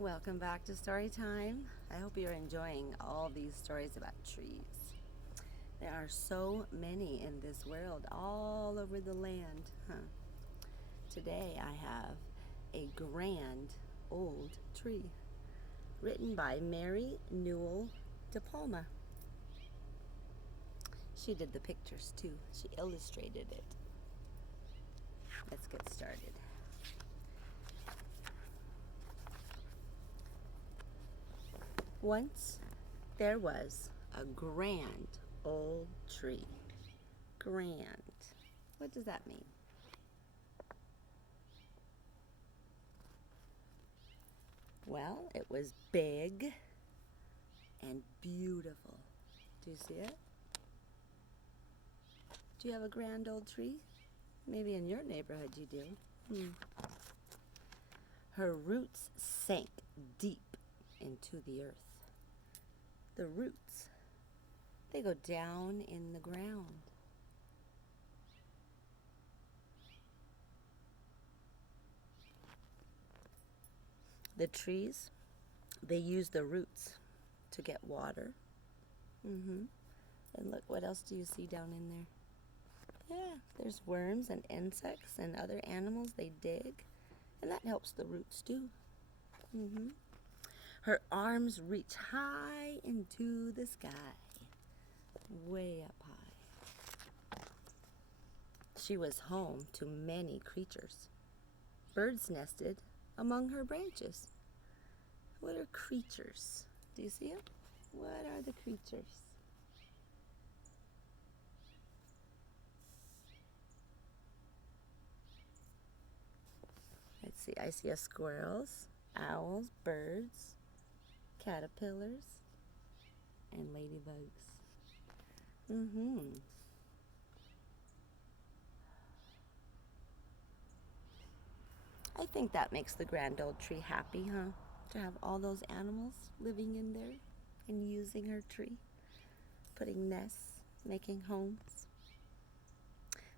Welcome back to Story Time. I hope you're enjoying all these stories about trees. There are so many in this world, all over the land. Today I have A Grand Old Tree, written by Mary Newell De Palma. She did the pictures too. She illustrated it. Let's get started. Once there was a grand old tree. Grand. What does that mean? Well, it was big and beautiful. Do you see it? Do you have a grand old tree? Maybe in your neighborhood you do. Her roots sank deep into the earth. The roots, they go down in the ground. The trees, they use the roots to get water. And look, what else do you see down in there? Yeah, there's worms and insects and other animals. They dig, and that helps the roots too. Her arms reach high into the sky, way up high. She was home to many creatures. Birds nested among her branches. What are creatures? Do you see them? What are the creatures? Let's see, I see squirrels, owls, birds, caterpillars, and ladybugs. I think that makes the grand old tree happy, huh? To have all those animals living in there and using her tree, putting nests, making homes.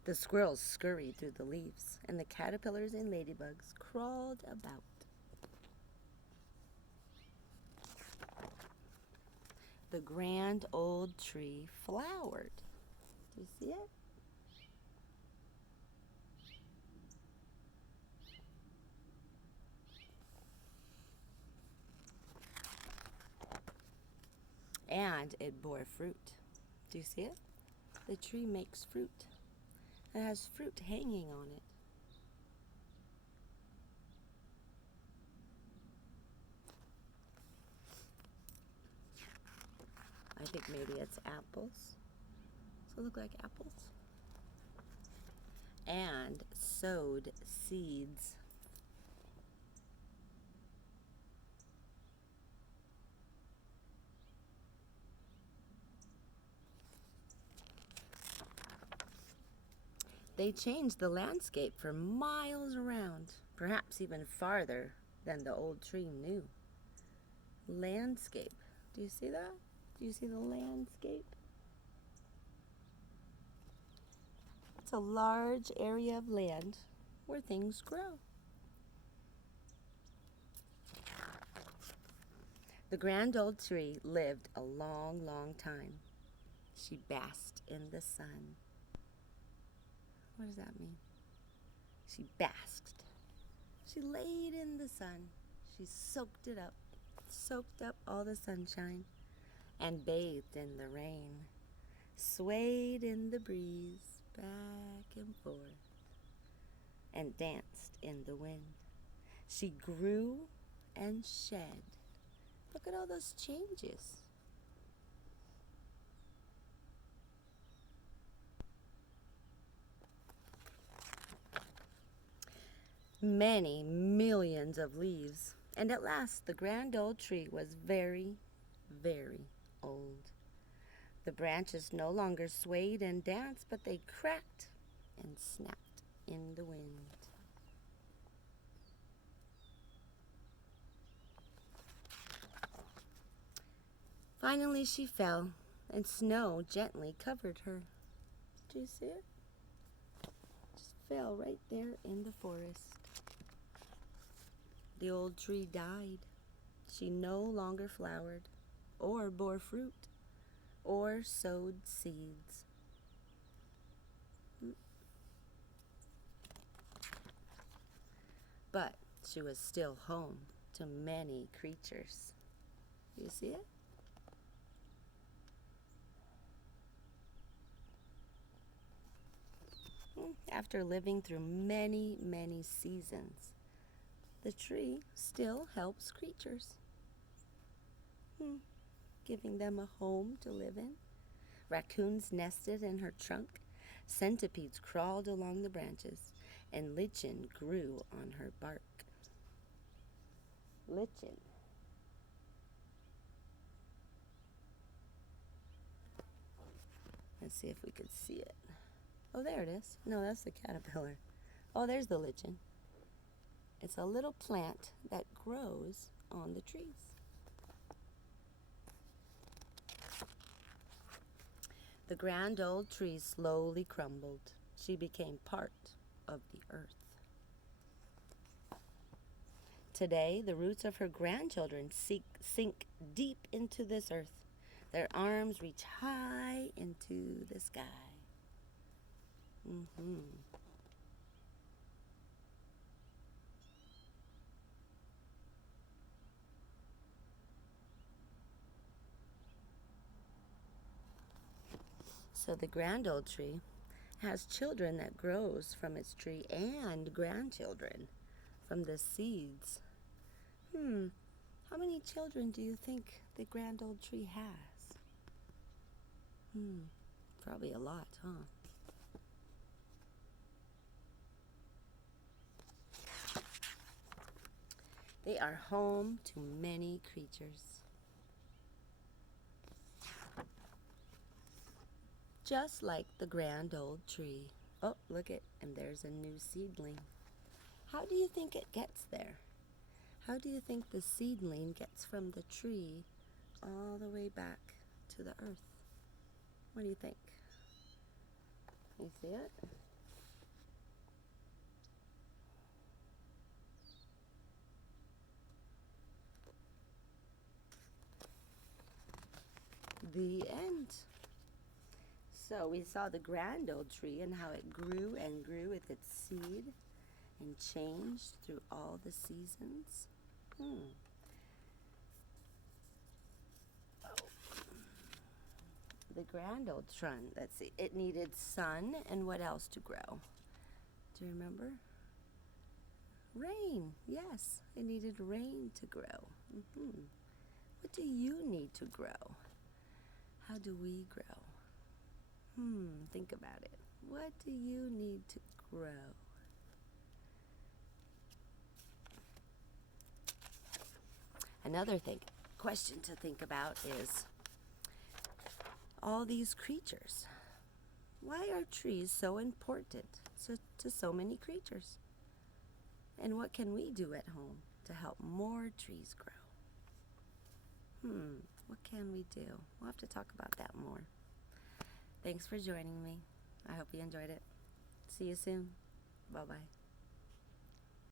The squirrels scurried through the leaves, and the caterpillars and ladybugs crawled about. The grand old tree flowered. Do you see it? And it bore fruit. Do you see it? The tree makes fruit. It has fruit hanging on it. I think maybe it's apples. Does it look like apples? And sowed seeds. They changed the landscape for miles around, perhaps even farther than the old tree knew. Landscape. Do you see that? Do you see the landscape? It's a large area of land where things grow. The grand old tree lived a long, long time. She basked in the sun. What does that mean? She basked. She laid in the sun. She soaked it up, soaked up all the sunshine, and bathed in the rain, swayed in the breeze back and forth, and danced in the wind. She grew and shed. Look at all those changes. Many millions of leaves, and at last the grand old tree was very, very old. The branches no longer swayed and danced, but they cracked and snapped in the wind. Finally she fell, and snow gently covered her. Do you see it? Just fell right there in the forest. The old tree died. she no longer flowered, or bore fruit, or sowed seeds. But she was still home to many creatures. You see it? After living through many, many seasons, the tree still helps creatures, giving them a home to live in. Raccoons nested in her trunk, centipedes crawled along the branches, and lichen grew on her bark. Lichen. Let's see if we could see it. Oh, there it is. No, that's the caterpillar. Oh, there's the lichen. It's a little plant that grows on the trees. The grand old tree slowly crumbled. She became part of the earth. Today, the roots of her grandchildren sink deep into this earth. Their arms reach high into the sky. So the grand old tree has children that grows from its tree and grandchildren from the seeds. How many children do you think the grand old tree has? Probably a lot, huh? They are home to many creatures. Just like the grand old tree. Oh, look it, and there's a new seedling. How do you think it gets there? How do you think the seedling gets from the tree all the way back to the earth? What do you think? You see it? The end. So we saw the grand old tree and how it grew and grew with its seed and changed through all the seasons. The grand old tree, let's see, it needed sun and what else to grow? Do you remember? Rain, yes, it needed rain to grow. What do you need to grow? How do we grow? Think about it. What do you need to grow? Another question to think about is all these creatures. Why are trees so important to so many creatures? And what can we do at home to help more trees grow? What can we do? We'll have to talk about that more. Thanks for joining me. I hope you enjoyed it. See you soon. Bye-bye.